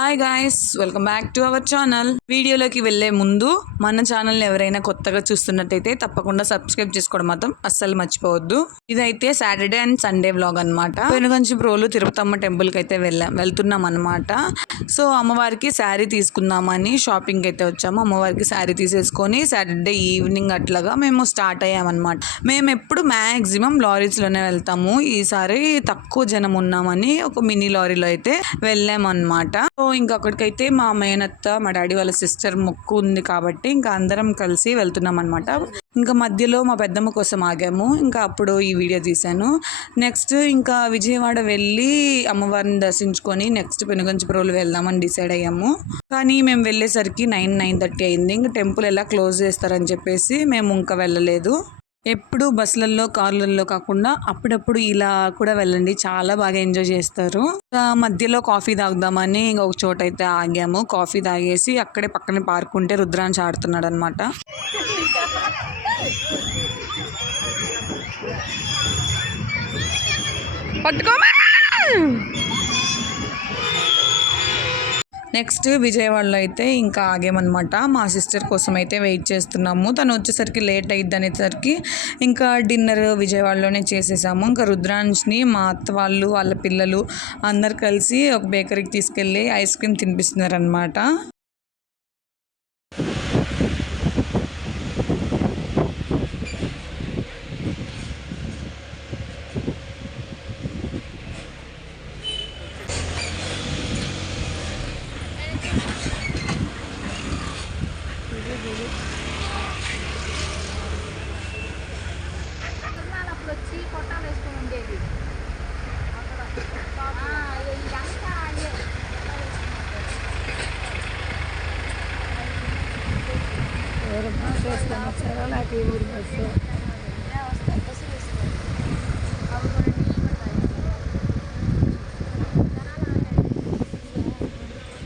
Hi guys, welcome back to our channel. వీడియోలోకి వెళ్ళే ముందు మన ఛానల్ని ఎవరైనా కొత్తగా చూస్తున్నట్టయితే తప్పకుండా సబ్స్క్రైబ్ చేసుకోవడం మాత్రం అస్సలు మర్చిపోవద్దు. ఇదైతే సాటర్డే అండ్ సండే వ్లాగ్ అనమాట. పెనుగంచిప్రోలు తిరుపతమ్మ టెంపుల్కి అయితే వెళ్తున్నాం అనమాట. సో అమ్మవారికి శారీ తీసుకుందామని షాపింగ్కి అయితే వచ్చాము. అమ్మవారికి శారీ తీసేసుకొని సాటర్డే ఈవినింగ్ అట్లాగా మేము స్టార్ట్ అయ్యామన్నమాట. మేము ఎప్పుడు మ్యాక్సిమం లారీస్లోనే వెళ్తాము. ఈసారి తక్కువ జనం ఉన్నామని ఒక మినీ లారీలో అయితే వెళ్ళామన్నమాట. సో ఇంకా అక్కడికైతే మా మేనత్త, మా డాడీ వాళ్ళ సిస్టర్ మొక్కు ఉంది కాబట్టి ఇంకా అందరం కలిసి వెళ్తున్నాం అనమాట. ఇంకా మధ్యలో మా పెద్దమ్మ కోసం ఆగాము. ఇంకా అప్పుడు ఈ వీడియో తీశాను. నెక్స్ట్ ఇంకా విజయవాడ వెళ్ళి అమ్మవారిని దర్శించుకొని నెక్స్ట్ పెనుగంచిప్రోలు వెళ్దామని డిసైడ్ అయ్యాము. కానీ మేము వెళ్ళేసరికి 9:30 అయింది. ఇంకా టెంపుల్ ఎలా క్లోజ్ చేస్తారని చెప్పేసి మేము ఇంకా వెళ్ళలేదు. ఎప్పుడు బస్సులలో, కార్లలో కాకుండా అప్పుడప్పుడు ఇలా కూడా వెళ్ళండి, చాలా బాగా ఎంజాయ్ చేస్తారు. మధ్యలో కాఫీ తాగుదామని ఒక చోట అయితే ఆగాము. కాఫీ తాగేసి అక్కడే పక్కనే పార్క్ ఉంటే రుద్రాంశ ఆడుతున్నాడు అనమాట. నెక్స్ట్ విజయవాడలో అయితే ఇంకా ఆగామన్నమాట. మా సిస్టర్ కోసం అయితే వెయిట్ చేస్తున్నాము. తను వచ్చేసరికి లేట్ అయ్యిద్ది అనేసరికి ఇంకా డిన్నర్ విజయవాడలోనే చేసేసాము. ఇంకా రుద్రాంశ్ని మా అత్త వాళ్ళు, వాళ్ళ పిల్లలు అందరు కలిసి ఒక బేకరీకి తీసుకెళ్ళి ఐస్ క్రీమ్ తినిపిస్తున్నారనమాట.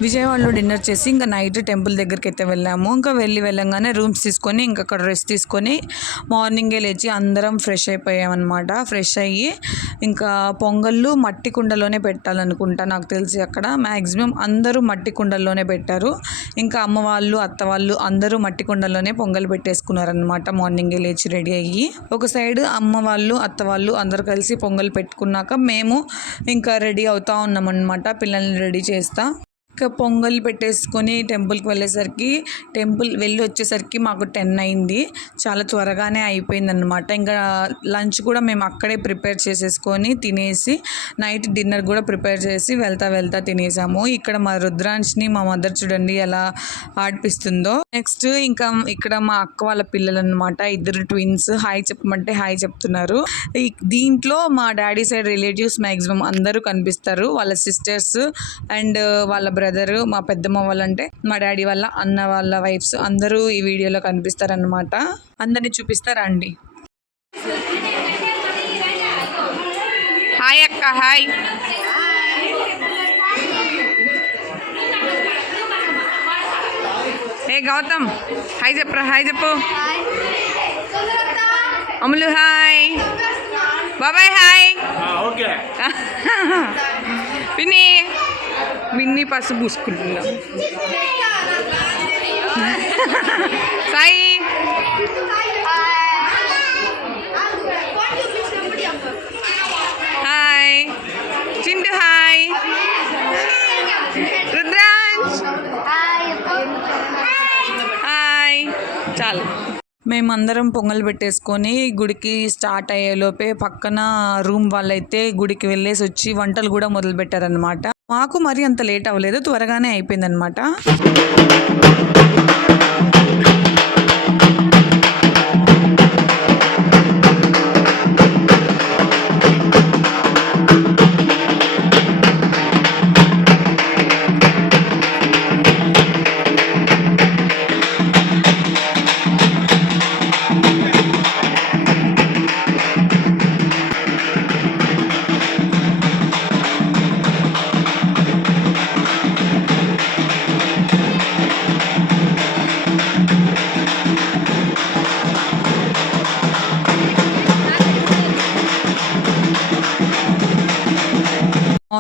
విజయవాడలో డిన్నర్ చేసి ఇంకా నైట్ టెంపుల్ దగ్గరికి అయితే వెళ్ళాము. ఇంకా వెళ్ళంగానే రూమ్స్ తీసుకొని ఇంకా అక్కడ రెస్ట్ తీసుకొని మార్నింగే లేచి అందరం ఫ్రెష్ అయిపోయామన్నమాట. ఫ్రెష్ అయ్యి ఇంకా పొంగళ్ళు మట్టి కుండలోనే పెట్టాలనుకుంటా, నాకు తెలిసి అక్కడ మ్యాక్సిమం అందరూ మట్టి కుండల్లోనే పెట్టారు. ఇంకా అమ్మ వాళ్ళు, అత్త వాళ్ళు అందరూ మట్టి కుండల్లోనే పొంగల్ పెట్టేసుకున్నారనమాట. మార్నింగే లేచి రెడీ అయ్యి ఒక సైడ్ అమ్మ వాళ్ళు, అత్త వాళ్ళు అందరు కలిసి పొంగల్ పెట్టుకున్నాక మేము ఇంకా రెడీ అవుతా ఉన్నామన్నమాట. పిల్లల్ని రెడీ చేస్తా ఇంకా పొంగల్ పెట్టేసుకొని టెంపుల్కి వెళ్ళి వచ్చేసరికి మాకు 10 అయింది. చాలా త్వరగానే అయిపోయిందనమాట. ఇంకా లంచ్ కూడా మేము అక్కడే ప్రిపేర్ చేసేసుకొని తినేసి నైట్ డిన్నర్ కూడా ప్రిపేర్ చేసి వెళ్తా తినేసాము. ఇక్కడ మా రుద్రాంశ్ని మా మదర్ చూడండి ఎలా ఆడిపిస్తుందో. నెక్స్ట్ ఇంకా ఇక్కడ మా అక్క వాళ్ళ పిల్లలు అనమాట, ఇద్దరు ట్విన్స్. హాయ్ చెప్పమంటే హాయ్ చెప్తున్నారు. దీంట్లో మా డాడీ సైడ్ రిలేటివ్స్ మ్యాక్సిమం అందరూ కనిపిస్తారు. వాళ్ళ సిస్టర్స్ అండ్ వాళ్ళ బ్రదరు, మా పెద్దమ్మ వాళ్ళంటే మా డాడీ వాళ్ళ అన్న వాళ్ళ వైఫ్స్ అందరూ ఈ వీడియోలో కనిపిస్తారనమాట. అందరినీ చూపిస్తారా అండి. హాయ్ అక్క. హాయ్. ఏ గౌతమ్ హాయ్ చెప్పరా. హాయ్ చెప్పు. అమ్ములు హాయ్. బాబాయ్ హాయ్. విన్నీ పసుపు పూసుకుంటున్నా. Sai hi. Chintu hi. Rudransh hi. చాలు. మేమందరం పొంగల్ పెట్టేసుకొని గుడికి స్టార్ట్ అయ్యేలోపే పక్కన రూమ్ వాళ్ళైతే గుడికి వెళ్ళేసి వచ్చి వంటలు కూడా మొదలు పెట్టారనమాట. మాకు మరి అంత లేట్ అవ్వలేదు, త్వరగానే అయిపోయిందనమాట.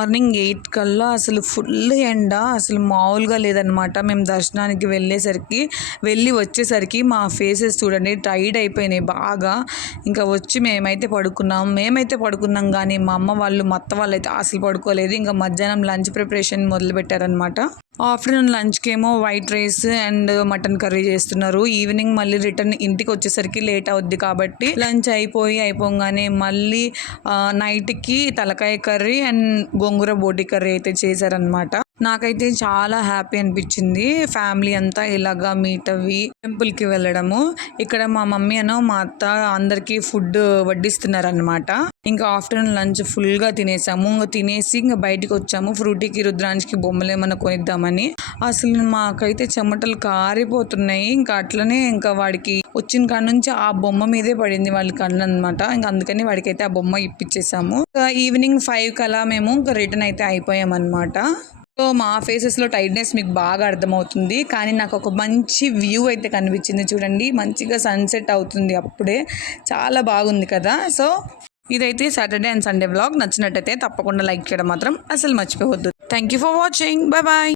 మార్నింగ్ 8 కల్లా అసలు ఫుల్ ఎండ, అసలు మామూలుగా లేదనమాట. మేము దర్శనానికి వెళ్ళి వచ్చేసరికి మా ఫేసెస్ చూడండి టైర్డ్ అయిపోయినాయి బాగా. ఇంకా వచ్చి మేమైతే పడుకున్నాం కానీ మా అత్త వాళ్ళు అయితే అసలు పడుకోలేదు. ఇంకా మధ్యాహ్నం లంచ్ ప్రిపరేషన్ మొదలు పెట్టారనమాట. ఆఫ్టర్నూన్ లంచ్కి ఏమో white rice and mutton curry చేస్తున్నారు. ఈవినింగ్ మళ్ళీ రిటర్న్ ఇంటికి వచ్చేసరికి లేట్ అవుద్ది కాబట్టి లంచ్ అయిపోగానే మళ్ళీ నైట్కి తలకాయ కర్రీ అండ్ గోంగూర బోటి కర్రీ అయితే చేశారనమాట. నాకైతే చాలా హ్యాపీ అనిపించింది ఫ్యామిలీ అంతా ఇలాగా మీట్ అవ్వి టెంపుల్కి వెళ్ళడము. ఇక్కడ మా మమ్మీ మా అత్త అందరికీ ఫుడ్ వడ్డిస్తున్నారనమాట. ఇంకా ఆఫ్టర్నూన్ లంచ్ ఫుల్గా తినేసాము. తినేసి ఇంకా బయటికి వచ్చాము ఫ్రూటీకి రుద్రాంష్కి బొమ్మలు ఏమన్నా కొనిద్దామని. అసలు మాకైతే చెమటలు కారిపోతున్నాయి. ఇంకా అట్లనే ఇంకా వాడికి వచ్చిన కాడ నుంచి ఆ బొమ్మ మీదే పడింది వాళ్ళ కన్ను అనమాట. ఇంకా అందుకని వాడికైతే ఆ బొమ్మ ఇప్పించేసాము. ఈవినింగ్ 5 కలా మేము ఇంకా రిటర్న్ అయితే అయిపోయామన్నమాట. సో మా ఫేసెస్లో టైర్డ్నెస్ మీకు బాగా అర్థమవుతుంది. కానీ నాకు ఒక మంచి వ్యూ అయితే కనిపించింది చూడండి. మంచిగా సన్సెట్ అవుతుంది అప్పుడే, చాలా బాగుంది కదా. సో ఇదైతే సాటర్డే అండ్ సండే వ్లాగ్. నచ్చినట్టయితే తప్పకుండా లైక్ చేయడం మాత్రం అసలు మర్చిపోవద్దు. Thank you for watching. Bye bye.